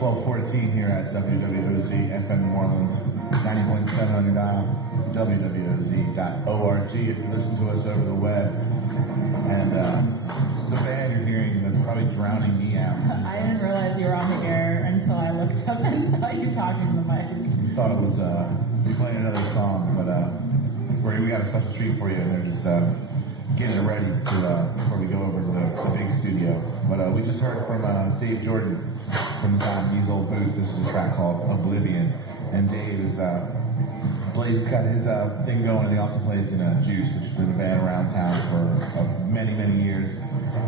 1214 here at WWOZ FM New Orleans, 90.7 on your dial, WWOZ.org if you listen to us over the web. And the band you're hearing that's probably drowning me out. I didn't realize you were on the air until I looked up and saw you talking to the mic. Thought it was we playing another song, but we got a special treat for you, and they're just getting it ready to before we go over to the big studio. But we just heard from Dave Jordan from the time These Old Boots. This is a track called Oblivion, and Dave is Blade's got his thing going, and he also plays in Juice, which has been a band around town for many years.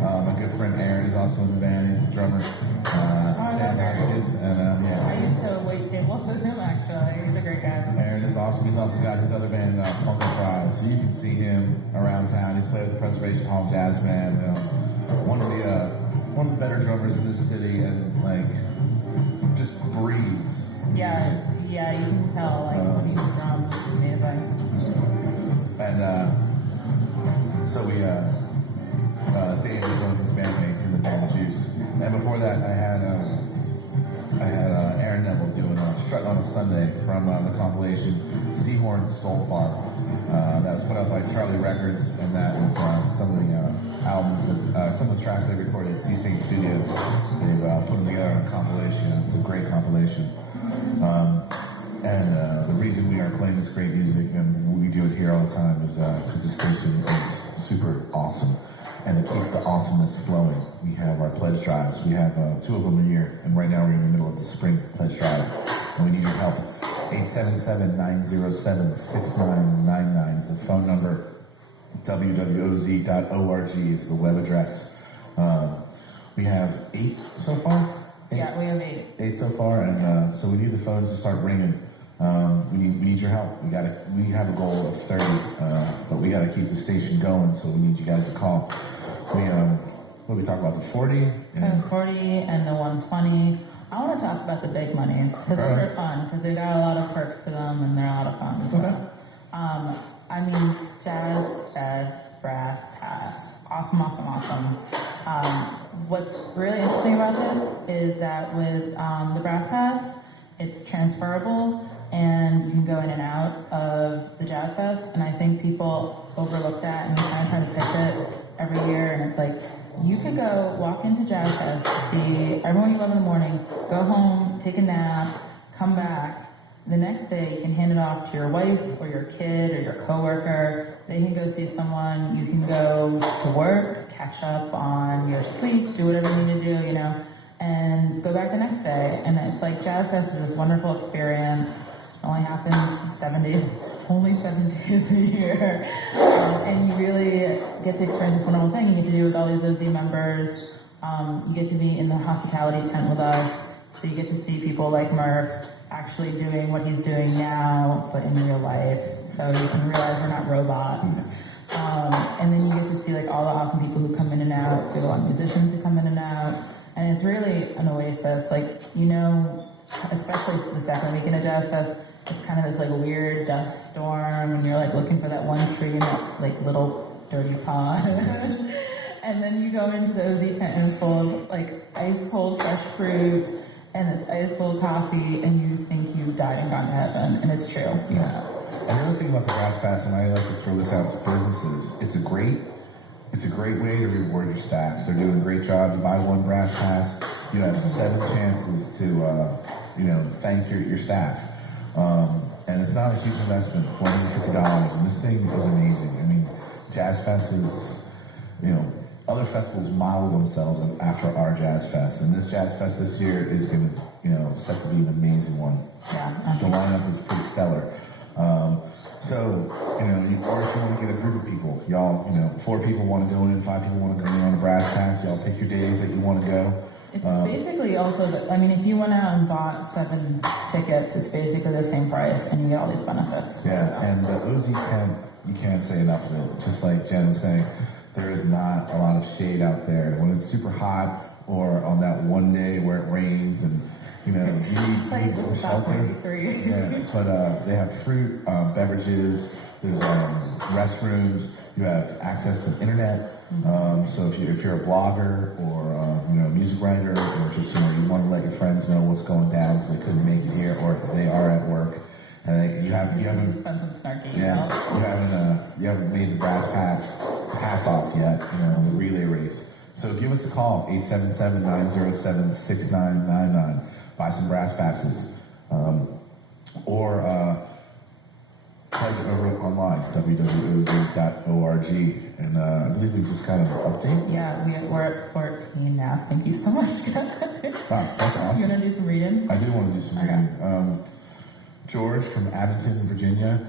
My good friend Aaron is also in the band. He's the drummer. Sam Hodges, and yeah. I used to wait tables with him actually. He's a great guy. Aaron is awesome. He's also got his other band, Punk and Fries. So you can see him around town. He's played with the Preservation Hall Jazz Band. One of the better drummers in this city, and like just breathes. Yeah, you can tell like when he's drums, it's amazing. And so we Dave was one of his bandmates in the band Juice. And before that, I had Aaron Neville doing Strutting on a Sunday from the compilation Seahorn Soul Farm. That was put out by Charlie Records, and that was some of the albums, some of the tracks they recorded at C-Sing Studios. They've put them together on a compilation. It's a great compilation. And the reason we are playing this great music, and we do it here all the time, is because the station is super awesome. And to keep the awesomeness flowing, we have our pledge drives. We have 2 of them a year, and right now we're in the middle of the spring pledge drive, and we need your help. 877-907-6999 is the phone number. WWOZ.org is the web address. We have 8 so far? Yeah, we have 8. 8 so far, and so we need the phones to start ringing. We need your help. We have a goal of 30, but we gotta keep the station going, so we need you guys to call. What we talk about, the 40? The 40 and the 120. I want to talk about the big money, because they're fun, because they got a lot of perks to them, and they're a lot of fun. So. Okay. I mean, jazz, brass, pass. Awesome. What's really interesting about this is that with the brass pass, it's transferable, and you can go in and out of the Jazz Fest, and I think people overlook that, and we try to pitch it every year, and it's like, you could go walk into Jazz Fest, see everyone you love in the morning, go home, take a nap, come back. The next day, you can hand it off to your wife or your kid or your coworker. They can go see someone. You can go to work, catch up on your sleep, do whatever you need to do, and go back the next day. And it's like Jazz Fest is this wonderful experience. It only happens only 7 days a year. And you really get to experience this wonderful thing. You get to do with all these OZ members. You get to be in the hospitality tent with us. So you get to see people like Murph actually doing what he's doing now, but in real life. So you can realize we're not robots. And then you get to see like all the awesome people who come in and out. So you have a lot of musicians who come in and out. And it's really an oasis. Like, especially the second weekend of Jazz Fest, it's kind of this like weird dust storm, and you're like looking for that one tree in that like little dirty pond. And then you go into the OZ tent and it's full of like ice cold fresh fruit and this ice cold coffee, and you think you've died and gone to heaven, and it's true. Yeah. And the other thing about the Brass Pass, and I like to throw this out to businesses, it's a great way to reward your staff. If they're doing a great job, you buy one Brass Pass, you have 7 chances to thank your staff. And it's not a huge investment, $450, and this thing is amazing. I mean, Jazz Fest is, other festivals model themselves after our Jazz Fest, and this Jazz Fest this year is going to, set to be an amazing one. Yeah. The lineup is pretty stellar. So, or if you want to get a group of people, y'all, 4 people want to go in, 5 people want to go in on a Brass Pass, y'all pick your days that you want to go. It's basically also, if you went out and bought 7 tickets, it's basically the same price, and you get all these benefits. Yeah, so. And the OZ tent, you can't say enough of it. Just like Jen was saying, there is not a lot of shade out there. When it's super hot, or on that one day where it rains, and you need some shelter. Yeah, but they have fruit, beverages. There's restrooms. You have access to the internet. So if you're a blogger or a music writer or just, you want to let your friends know what's going down because they couldn't make it here or they are at work. And you haven't Send some snarky yeah, emails. you haven't made the brass pass off yet, the relay race. So give us a call, 877-907-6999. Buy some brass passes. Or pledge it over online, www.oz.org. And I believe we just got an update. Yeah, we're at 14 now. Thank you so much. Wow, that's awesome. You want to do some reading? I do want to do some reading. George from Abington, Virginia.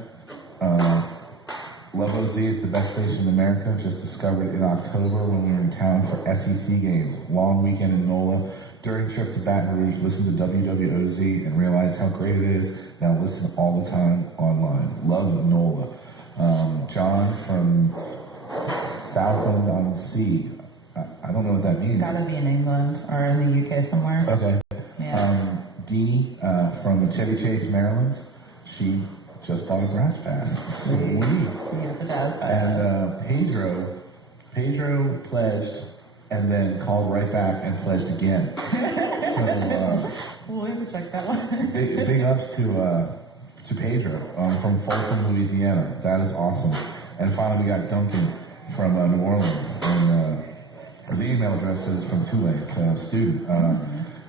Love OZ is the best station in America. Just discovered in October when we were in town for SEC games. Long weekend in NOLA. During trip to Baton Rouge, listen to WWOZ and realize how great it is. Now listen all the time online. Love NOLA. John from Southend-on-Sea. I don't know what that means. It's gotta be in England or in the UK somewhere. Okay. Yeah. Deanie from Chevy Chase, Maryland. She just bought a brass pass. Sweet. See you at the Jazz Fest. And Pedro pledged and then called right back and pledged again. So We'll have to check that one. big ups to Pedro from Folsom, Louisiana. That is awesome. And finally, we got Duncan from New Orleans, and his email address says from Tulane, student.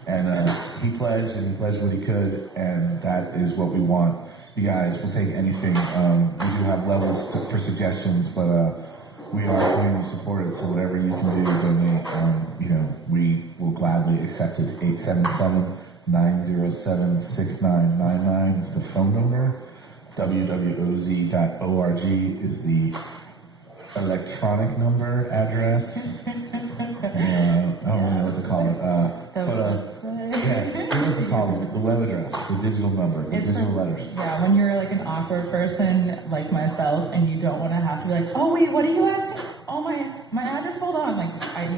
And he pledged what he could, and that is what we want. You guys, we'll take anything. We do have levels for suggestions, but we are community supported, so whatever you can do to donate, we will gladly accept it. 877-907-6999 is the phone number. www.oz.org is the electronic number address. I don't really know what to call it. Give us a call, the web address, the digital number, the digital letters. Yeah, when you're like an awkward person like myself and you don't want to have to be like, oh wait, what are you asking? Oh my address, hold on. You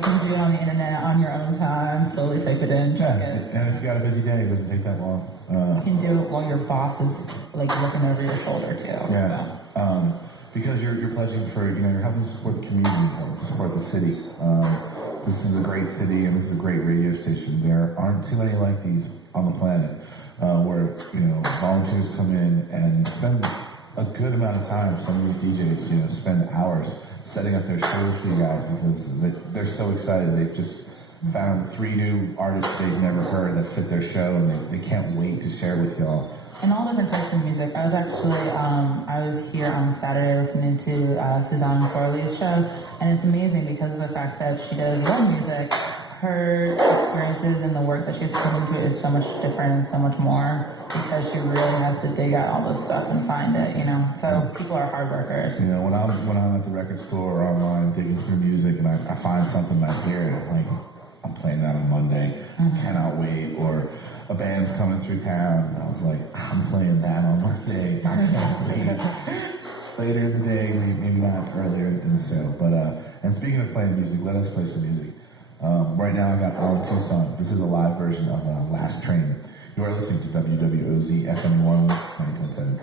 can do it on the internet on your own time, slowly type it in, check it. And if you got a busy day, it doesn't take that long. You can do it while your boss is looking over your shoulder too. Yeah. So. Because you're pledging for, you're helping to support the community, support the city. This is a great city and this is a great radio station. There aren't too many like these on the planet where, volunteers come in and spend a good amount of time. Some of these DJs, spend hours setting up their shows for you guys because they're so excited. They've just found 3 new artists they've never heard that fit their show and they can't wait to share with y'all. And all different types of music. I was actually, I was here on Saturday listening to Suzanne Corley's show, and it's amazing because of the fact that she does world music. Her experiences and the work that she's put into it is so much different and so much more because she really has to dig out all this stuff and find it, So people are hard workers. When I'm at the record store or online digging through music and I find something and I hear it, I'm playing that on Monday, cannot wait, or a band's coming through town, and I was like, I'm playing that on Monday, I can't wait. Later in the day, maybe not earlier in the sale, but, and speaking of playing music, let us play some music. Right now I got Alan Tucson. This is a live version of Last Train. You are listening to WWOZ FM 1 90.7.